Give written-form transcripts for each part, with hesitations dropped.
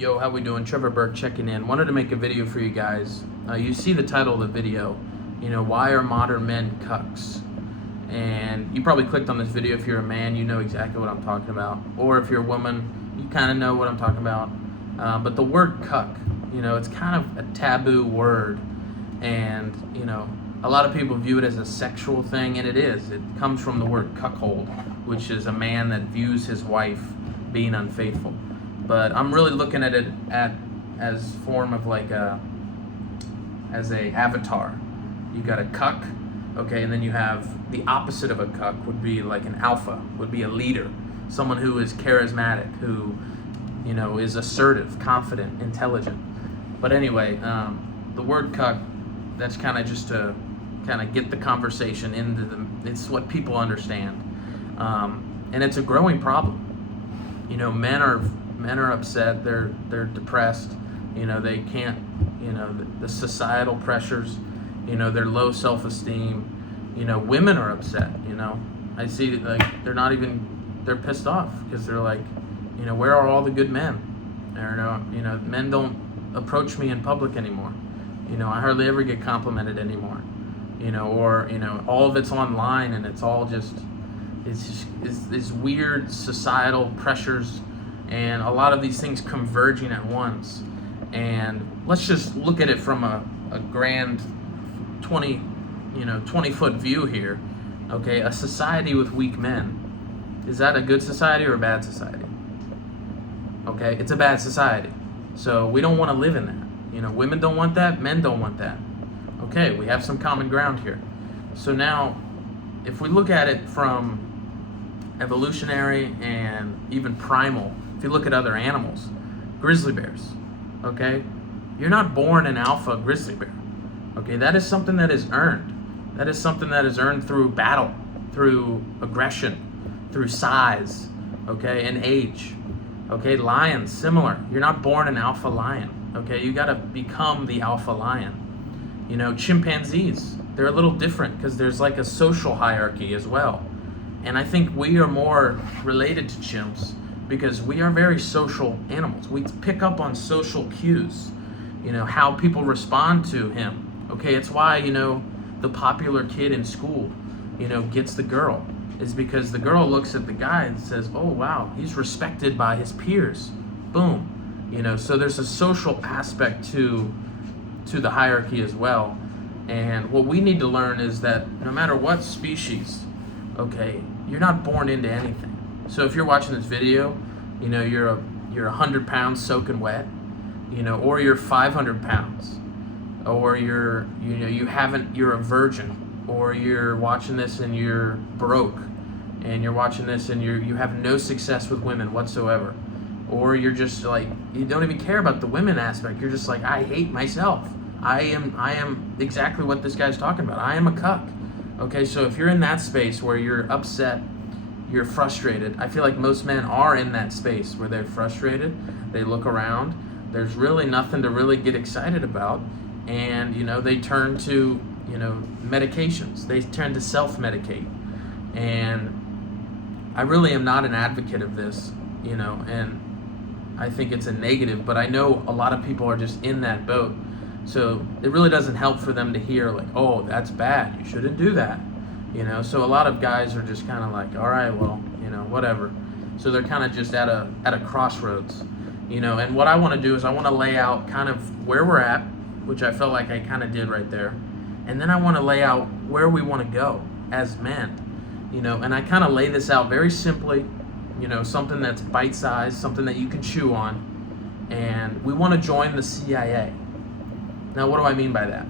Yo, how we doing? Trevor Burke checking in. Wanted to make a video for you guys. You see the title of the video, why are modern men cucks? And you probably clicked on this video. If you're a man, you know exactly what I'm talking about. Or if you're a woman, you kind of know what I'm talking about. But the word cuck, it's kind of a taboo word. And, a lot of people view it as a sexual thing, and it is. It comes from the word cuckold, which is a man that views his wife being unfaithful. But I'm really looking at it as form of as a avatar. You got a cuck, okay, and then you have the opposite of a cuck would be like an alpha, would be a leader, someone who is charismatic, who is assertive, confident, intelligent. But anyway, the word cuck, that's kind of just to kind of get the conversation into it's what people understand, and it's a growing problem. Men are upset, they're depressed, they can't, the societal pressures, their low self-esteem, women are upset, I see they're pissed off because they're like, where are all the good men? Men don't approach me in public anymore. I hardly ever get complimented anymore, or all of it's online, and it's all just it's weird societal pressures and a lot of these things converging at once. And let's just look at it from a grand 20-foot view here. Okay, a society with weak men, is that a good society or a bad society? Okay, it's a bad society. So we don't want to live in that. Women don't want that, men don't want that. Okay, we have some common ground here. So now, if we look at it from evolutionary and even primal, if you look at other animals, grizzly bears, okay? You're not born an alpha grizzly bear, okay? That is something that is earned. That is something that is earned through battle, through aggression, through size, okay, and age. Okay, lions, similar. You're not born an alpha lion, okay? You gotta become the alpha lion. Chimpanzees, they're a little different because there's like a social hierarchy as well. And I think we are more related to chimps because we are very social animals. We pick up on social cues, how people respond to him. Okay, it's why, the popular kid in school, gets the girl, is because the girl looks at the guy and says, oh wow, he's respected by his peers. Boom. So there's a social aspect to the hierarchy as well. And what we need to learn is that no matter what species, okay, you're not born into anything. So if you're watching this video, you're 100 pounds soaking wet, or you're 500 pounds, or you're a virgin, or you're watching this and you're broke, and you're watching this and you have no success with women whatsoever, or you're just like, you don't even care about the women aspect. You're just like, I hate myself. I am exactly what this guy's talking about. I am a cuck. Okay, so if you're in that space where you're upset, you're frustrated, I feel like most men are in that space where they're frustrated, they look around, there's really nothing to really get excited about, and they turn to medications, they turn to self-medicate. And I really am not an advocate of this, and I think it's a negative, but I know a lot of people are just in that boat. So it really doesn't help for them to hear like, oh, that's bad, you shouldn't do that. So a lot of guys are just kind of like, all right, well, whatever. So they're kind of just at a crossroads, and what I want to do is I want to lay out kind of where we're at, which I felt like I kind of did right there. And then I want to lay out where we want to go as men, and I kind of lay this out very simply, something that's bite-sized, something that you can chew on. And we want to join the CIA. Now, what do I mean by that?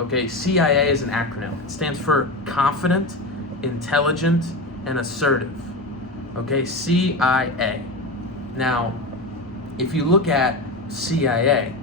Okay, CIA is an acronym. It stands for confident, intelligent, and assertive. Okay, CIA. Now, if you look at CIA,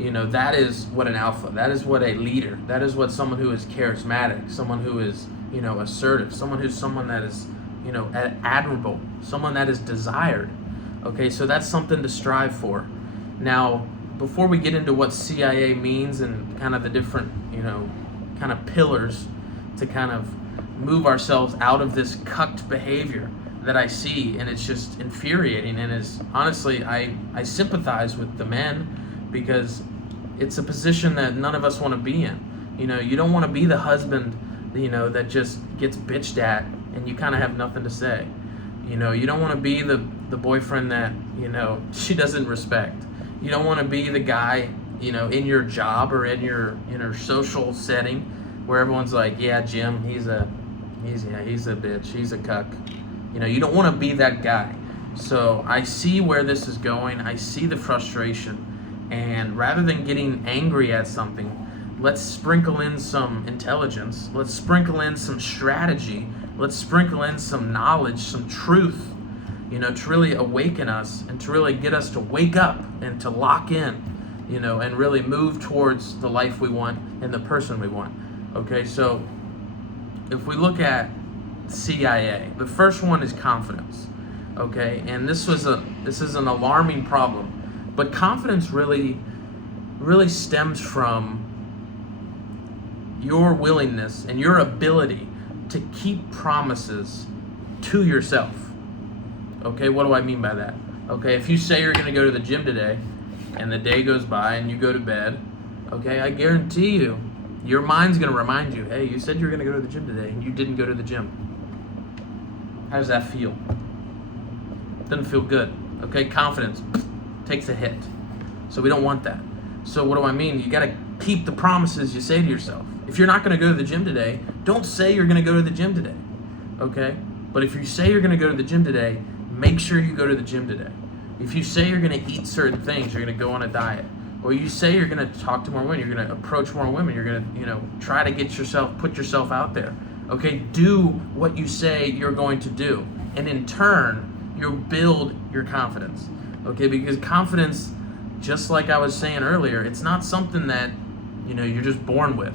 that is what an alpha, that is what a leader, that is what someone who is charismatic, someone who is, assertive, someone that is, admirable, someone that is desired. Okay, so that's something to strive for. Now, before we get into what CIA means and kind of the different, kind of pillars to kind of move ourselves out of this cucked behavior, that I see, and it's just infuriating. And is honestly, I sympathize with the men, because it's a position that none of us want to be in. You don't want to be the husband, that just gets bitched at and you kind of have nothing to say. You don't want to be the boyfriend that, she doesn't respect. You don't want to be the guy, in your job or in your social setting where everyone's like, yeah, Jim, he's a bitch, he's a cuck. You don't want to be that guy. So I see where this is going. I see the frustration. And rather than getting angry at something, let's sprinkle in some intelligence. Let's sprinkle in some strategy. Let's sprinkle in some knowledge, some truth, to really awaken us and to really get us to wake up and to lock in, and really move towards the life we want and the person we want. Okay, so if we look at CIA, the first one is confidence. Okay, and this is an alarming problem, but confidence really stems from your willingness and your ability to keep promises to yourself. Okay, what do I mean by that? Okay, if you say you're going to go to the gym today and the day goes by and you go to bed, okay, I guarantee you, your mind's going to remind you, hey, you said you were going to go to the gym today and you didn't go to the gym. How does that feel? Doesn't feel good. Okay, confidence takes a hit. So we don't want that. So what do I mean? You got to keep the promises you say to yourself. If you're not going to go to the gym today, don't say you're going to go to the gym today. Okay? But if you say you're going to go to the gym today, make sure you go to the gym today. If you say you're going to eat certain things, you're going to go on a diet, or you say you're going to talk to more women, you're going to approach more women, you're going to, try to put yourself out there. Okay? Do what you say you're going to do. And in turn, you'll build your confidence. Okay? Because confidence, just like I was saying earlier, it's not something that, you're just born with.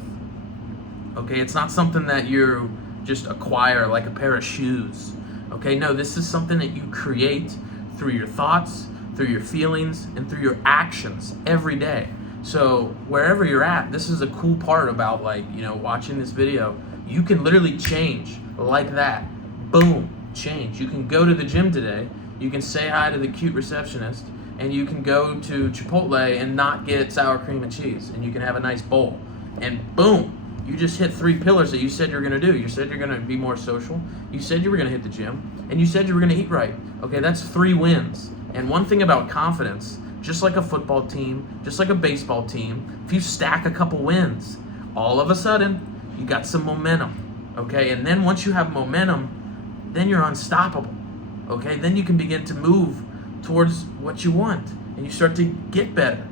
Okay? It's not something that you just acquire like a pair of shoes. Okay? No, this is something that you create through your thoughts, through your feelings, and through your actions every day. So wherever you're at, this is a cool part about watching this video. You can literally change like that. Boom, change. You can go to the gym today. You can say hi to the cute receptionist, and you can go to Chipotle and not get sour cream and cheese, and you can have a nice bowl. And boom, you just hit 3 pillars that you said you're going to do. You said you're going to be more social. You said you were going to hit the gym. And you said you were going to eat right. Okay, that's 3 wins. And one thing about confidence, just like a football team, just like a baseball team, if you stack a couple wins, all of a sudden, you got some momentum. Okay, and then once you have momentum, then you're unstoppable. Okay, then you can begin to move towards what you want. And you start to get better.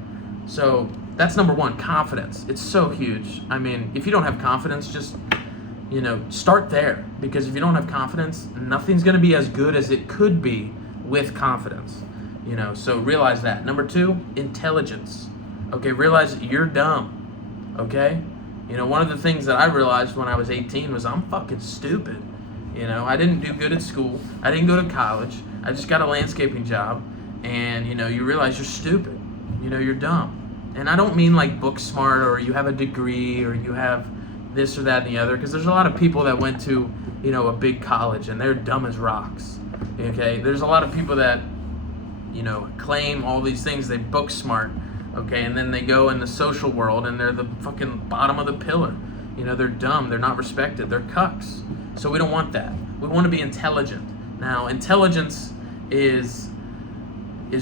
So that's number 1, confidence. It's so huge. I mean, if you don't have confidence, just, start there. Because if you don't have confidence, nothing's going to be as good as it could be with confidence. So realize that. Number 2, intelligence. Okay, realize that you're dumb. Okay? One of the things that I realized when I was 18 was I'm fucking stupid. I didn't do good at school. I didn't go to college. I just got a landscaping job. And, you realize you're stupid. You're dumb. And I don't mean like book smart or you have a degree or you have this or that and the other, because there's a lot of people that went to, a big college and they're dumb as rocks. Okay? There's a lot of people that, claim all these things, they book smart, okay, and then they go in the social world and they're the fucking bottom of the pillar. They're dumb, they're not respected, they're cucks. So we don't want that. We want to be intelligent. Now, intelligence is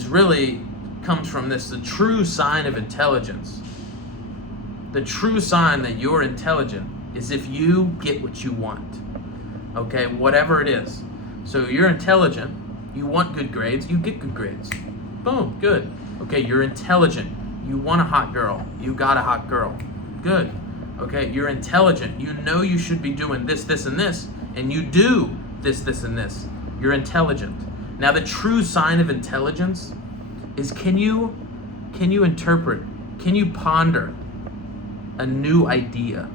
really comes from this. The true sign of intelligence, the true sign that you're intelligent is if you get what you want. Okay, whatever it is. So you're intelligent, you want good grades, you get good grades. Boom, good. Okay, you're intelligent, you want a hot girl, you got a hot girl. Good. Okay, you're intelligent, you know you should be doing this, this, and this, and you do this, this, and this. You're intelligent. Now the true sign of intelligence is can you interpret, can you ponder a new idea?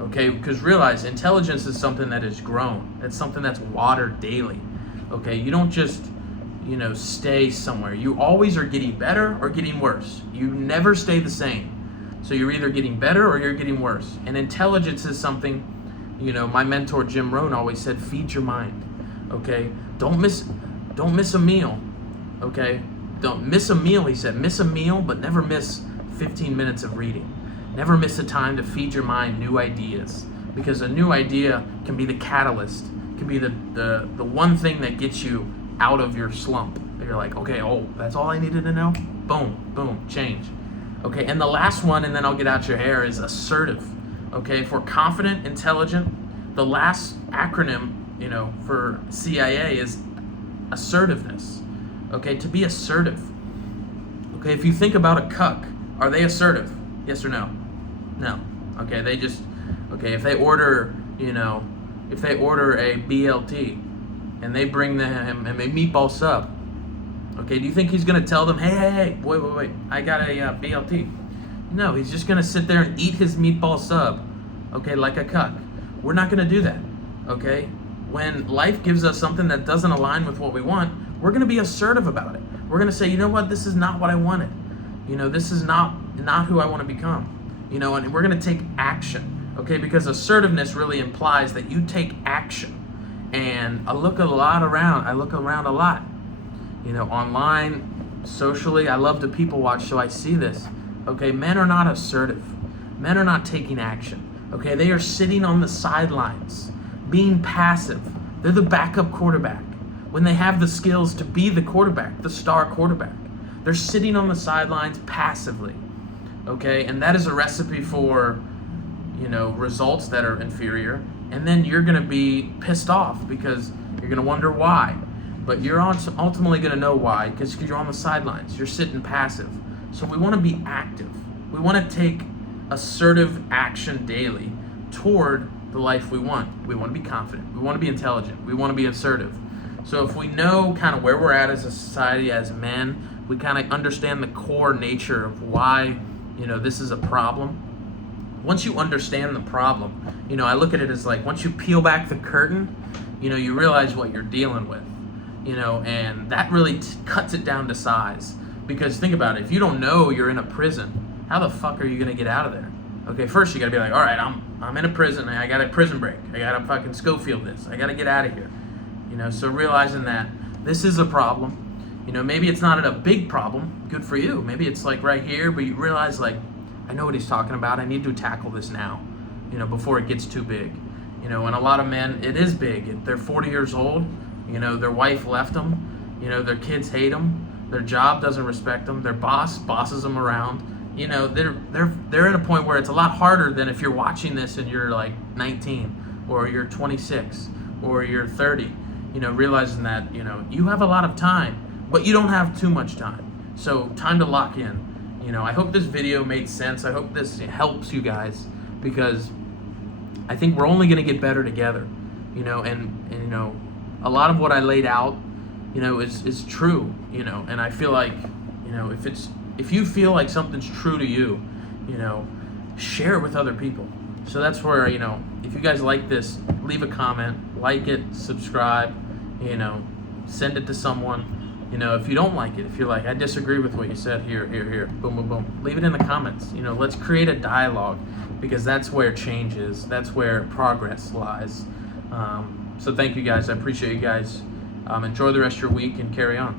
Okay, because realize intelligence is something that is grown. It's something that's watered daily. Okay, you don't just, stay somewhere. You always are getting better or getting worse. You never stay the same. So you're either getting better or you're getting worse. And intelligence is something, my mentor Jim Rohn always said, feed your mind. Okay, don't miss a meal. Okay, don't miss a meal. He said, miss a meal, but never miss 15 minutes of reading. Never miss a time to feed your mind new ideas, because a new idea can be the catalyst, can be the one thing that gets you out of your slump. You're like, okay, oh, that's all I needed to know? Boom, boom, change. Okay, and the last one, and then I'll get out your hair, is assertive. Okay, if we're confident, intelligent, the last acronym, for CIA is assertiveness. Okay, to be assertive. Okay, if you think about a cuck, are they assertive? Yes or no? No. Okay, if they order, if they order a BLT and they bring them a meatball sub, okay, do you think he's going to tell them, hey, wait, I got a BLT? No, he's just going to sit there and eat his meatball sub, okay, like a cuck. We're not going to do that, okay? When life gives us something that doesn't align with what we want, we're going to be assertive about it. We're going to say, you know what, this is not what I wanted. This is not who I want to become. And we're going to take action, okay? Because assertiveness really implies that you take action. And I look around a lot, online, socially. I love to people watch, so I see this. Okay, men are not assertive. Men are not taking action. Okay, they are sitting on the sidelines, being passive. They're the backup quarterback when they have the skills to be the quarterback, the star quarterback. They're sitting on the sidelines passively. Okay, and that is a recipe for, results that are inferior. And then you're going to be pissed off because you're going to wonder why. But you're ultimately going to know why, because you're on the sidelines. You're sitting passive. So we want to be active. We want to take assertive action daily toward the life we want. We want to be confident. We want to be intelligent. We want to be assertive. So if we know kind of where we're at as a society, as men, we kind of understand the core nature of why, this is a problem. Once you understand the problem, I look at it as like, once you peel back the curtain, you realize what you're dealing with, and that really cuts it down to size. Because think about it, if you don't know you're in a prison, how the fuck are you going to get out of there? Okay, first you got to be like, all right, I'm in a prison, I got a prison break, I got to fucking Schofield this, I got to get out of here. So realizing that this is a problem, maybe it's not a big problem, good for you. Maybe it's like right here, but you realize like, I know what he's talking about, I need to tackle this now, before it gets too big. And a lot of men, it is big. They're 40 years old, their wife left them, their kids hate them, their job doesn't respect them, their boss bosses them around. They're at a point where it's a lot harder than if you're watching this and you're like 19 or you're 26 or you're 30, realizing that, you have a lot of time, but you don't have too much time. So time to lock in. I hope this video made sense. I hope this helps you guys, because I think we're only going to get better together, and a lot of what I laid out, is true, and I feel like, if you feel like something's true to you, share it with other people. So that's where, if you guys like this, leave a comment, like it, subscribe, send it to someone. If you don't like it, if you're like, I disagree with what you said, here, boom, boom, boom, leave it in the comments. Let's create a dialogue, because that's where change is. That's where progress lies. So thank you guys. I appreciate you guys. Enjoy the rest of your week and carry on.